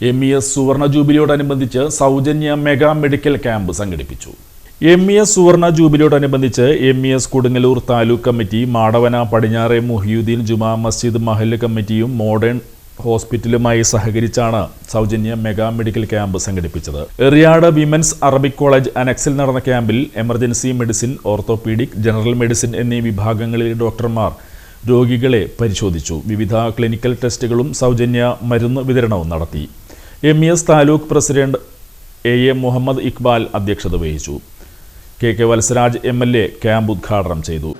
MES സുവർണ ജൂബിലിയോടനുബന്ധിച്ച് സൗജന്യ mega medical camp സംഘടിപ്പിച്ചു. MES സുവർണ ജൂബിലിയോടനുബന്ധിച്ച് MES കൊടുങ്ങല്ലൂർ താലൂക്ക് കമ്മിറ്റി, മാടവന പടിഞ്ഞാറെ മുഹിയുദ്ദീൻ ജുമാ മസ്ജിദ് മഹല്ല് കമ്മിറ്റിയും മോഡേൺ ഹോസ്പിറ്റലുമായി സഹകരിച്ചാണ് സൗജന്യ മെഗാ മെഡിക്കൽ ക്യാമ്പ് സംഘടിപ്പിച്ചത്. എറിയാട് വിമൻസ് അറബിക് കോളേജ് അനക്സിൽ നടന്ന ക്യാമ്പിൽ emergency medicine, orthopaedic, general medicine എന്നീ വിഭാഗങ്ങളിലെ ഡോക്ടർമാർ രോഗികളെ പരിശോധിച്ചു. വിവിധ ക്ലിനിക്കൽ ടെസ്റ്റുകളും സൗജന്യ മരുന്ന് വിതരണവും നടത്തി. MES taluk president A Muhammad Iqbal അധ്യക്ഷത വഹിച്ചു. KK വത്സരാജ് MLA ക്യാമ്പ് ഉദ്ഘാടനം ചെയ്തു.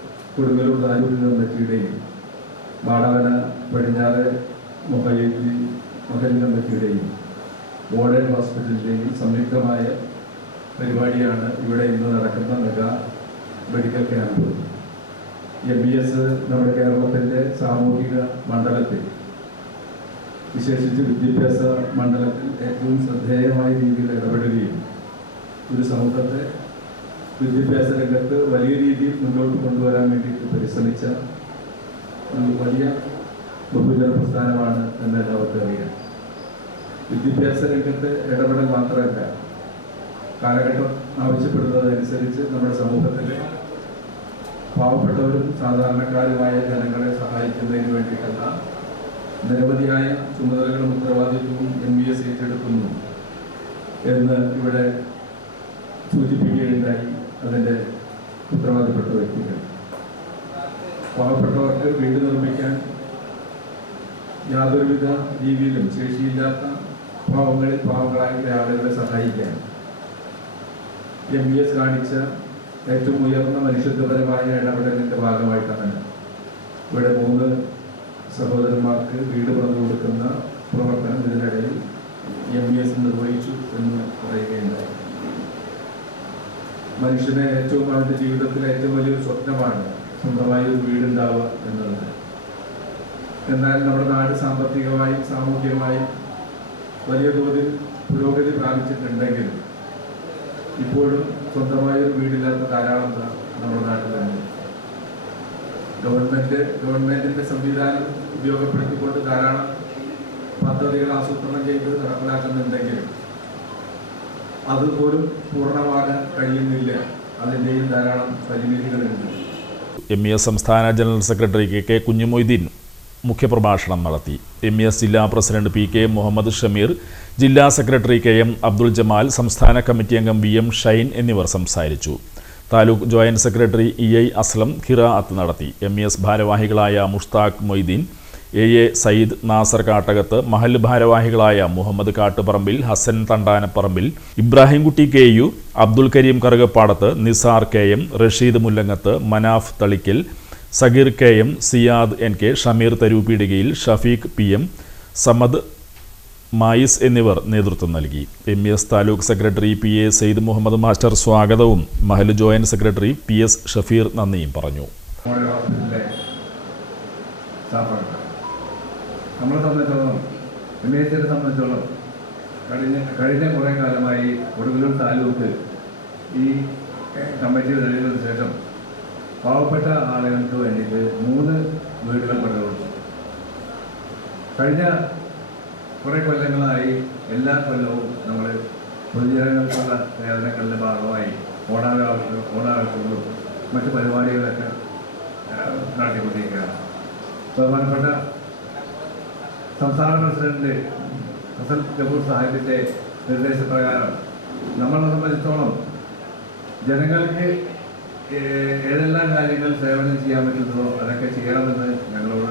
മോഡേൺ ഹോസ്പിറ്റലിൻ്റെയും സംയുക്തമായ പരിപാടിയാണ് ഇവിടെ ഇന്ന് നടക്കുന്ന മെഗാ മെഡിക്കൽ ക്യാമ്പ്. MES നമ്മുടെ കേരളത്തിൻ്റെ സാമൂഹിക മണ്ഡലത്തിൽ, വിശേഷിച്ച് വിദ്യാഭ്യാസ മണ്ഡലത്തിൽ ഏറ്റവും ശ്രദ്ധേയമായ രീതിയിൽ ഇടപെടുകയും ഒരു സമൂഹത്തെ വിദ്യാഭ്യാസ രംഗത്ത് വലിയ രീതിയിൽ മുന്നോട്ട് കൊണ്ടുവരാൻ വേണ്ടിയിട്ട് പരിശ്രമിച്ച ഒരു വലിയ ബഹുജന പ്രസ്ഥാനമാണ് എന്ന് എല്ലാവർക്കും അറിയാം. വിദ്യാഭ്യാസ രംഗത്ത് ഇടപെടൽ മാത്രമല്ല, കാലഘട്ടം ആവശ്യപ്പെടുന്നതനുസരിച്ച് നമ്മുടെ സമൂഹത്തിലെ പാവപ്പെട്ടവരും സാധാരണക്കാരുമായ ജനങ്ങളെ സഹായിക്കുന്നതിന് വേണ്ടിയിട്ടുള്ള നിരവധിയായ ചുമതലകളും ഉത്തരവാദിത്വവും MES ഏറ്റെടുക്കുന്നു എന്ന് ഇവിടെ സൂചിപ്പിക്കുകയുണ്ടായി. അതിൻ്റെ ഉത്തരവാദിപ്പെട്ട വ്യക്തികൾ പാവപ്പെട്ടവർക്ക് വീട് നിർമ്മിക്കാൻ യാതൊരുവിധ രീതിയിലും ശേഷിയില്ലാത്ത പാവങ്ങളായിട്ടുള്ള ആളുകളെ സഹായിക്കാൻ MES കാണിച്ച ഏറ്റവും ഉയർന്ന മനുഷ്യത്വപരമായ ഇടപെടലിൻ്റെ ഭാഗമായിട്ടാണ് ഇവിടെ 3 സഹോദരന്മാർക്ക് വീട് പണിതു കൊടുക്കുന്ന പ്രവർത്തനം ഇതിനിടയിൽ MES നിർവഹിച്ചു എന്ന് പറയുകയുണ്ടായി. മനുഷ്യനെ അവൻ്റെ ജീവിതത്തിലെ ഏറ്റവും വലിയൊരു സ്വപ്നമാണ് സ്വന്തമായി ഒരു വീടുണ്ടാവുക എന്നുള്ളത്. എന്നാൽ നമ്മുടെ നാട് സാമ്പത്തികമായും സാമൂഹികമായും വലിയ തോതിൽ പുരോഗതി പ്രാപിച്ചിട്ടുണ്ടെങ്കിലും ഇപ്പോഴും സ്വന്തമായൊരു വീടില്ലാത്ത ധാരാളം നമ്മുടെ നാട്ടിലുണ്ട്. ഗവൺമെന്റിന്റെ സംവിധാനം ഉപയോഗപ്പെടുത്തിക്കൊണ്ട് ധാരാളം പദ്ധതികൾ ആസൂത്രണം ചെയ്ത് നടപ്പിലാക്കുന്നുണ്ടെങ്കിലും അതുപോലും പൂർണ്ണമാകാൻ കഴിയുന്നില്ല. അതിൻ്റെയും ധാരാളം പരിമിതികളുണ്ട്. MES സംസ്ഥാന ജനറൽ സെക്രട്ടറി KK കുഞ്ഞുമൊയ്തീൻ മുഖ്യപ്രഭാഷണം നടത്തി. MES ജില്ലാ പ്രസിഡന്റ് PK മുഹമ്മദ് ഷമീർ, ജില്ലാ സെക്രട്ടറി KM അബ്ദുൾ ജമാൽ, സംസ്ഥാന കമ്മിറ്റി അംഗം VM ഷൈൻ എന്നിവർ സംസാരിച്ചു. Taluk joint secretary EI Aslam ഖിറാഅത്ത് നടത്തി. MES ഭാരവാഹികളായ മുഷ്താഖ് മൊയ്തീൻ, AA സയ്യിദ്, നാസർ കാട്ടകത്ത്, മഹൽ ഭാരവാഹികളായ Muhammad Kattuparambil, Hasan തണ്ടാനപ്പറമ്പിൽ, Ibrahimkutty KU, Abdul Kareem Karukappadath, Nisar KM, Rasheed മുല്ലങ്ങത്ത്, Manaf തളിക്കൽ, Sageer KM, Siyad NK, Shameer തരൂപീടികയിൽ, Shafeeq PM, Samad മായിസ് എന്നിവർ നേതൃത്വം നൽകി. MES taluk secretary PA Sayed Muhammad master സ്വാഗതവും മഹൽ ജോയിന്റ് സെക്രട്ടറി PS ഷഫീർ നന്ദിയും പറഞ്ഞു. നമ്മളെ സംബന്ധിച്ചിടത്തോളം MESനെ സംബന്ധിച്ചിടത്തോളം കഴിഞ്ഞ കുറേ കാലമായി കൊടുങ്ങല്ലൂർ താലൂക്ക് ഈ കമ്മിറ്റി തെളിഞ്ഞതിന് ശേഷം പാവപ്പെട്ട ആളുകൾക്ക് വേണ്ടിയിട്ട് 3 വീടുകൾ പണിതുകൊടുത്തു. കഴിഞ്ഞ കുറേ കൊല്ലങ്ങളായി എല്ലാ കൊല്ലവും നമ്മൾ പൊതുജനങ്ങൾക്കുള്ള സേവനങ്ങളുടെ ഭാഗമായി ഓണാഘോഷങ്ങളും മറ്റു പരിപാടികളൊക്കെ നടത്തിക്കൊണ്ടിരിക്കുകയാണ്. ബഹുമാനപ്പെട്ട സംസ്ഥാന പ്രസിഡന്റ് ഹസൻ ഗഫൂർ സാഹിബിൻ്റെ നിർദ്ദേശപ്രകാരം നമ്മളെ സംബന്ധിച്ചിടത്തോളം ജനങ്ങൾക്ക് ഏതെല്ലാം കാര്യങ്ങൾ സേവനം ചെയ്യാൻ പറ്റുന്നതോ അതൊക്കെ ചെയ്യണമെന്ന് ഞങ്ങളോട്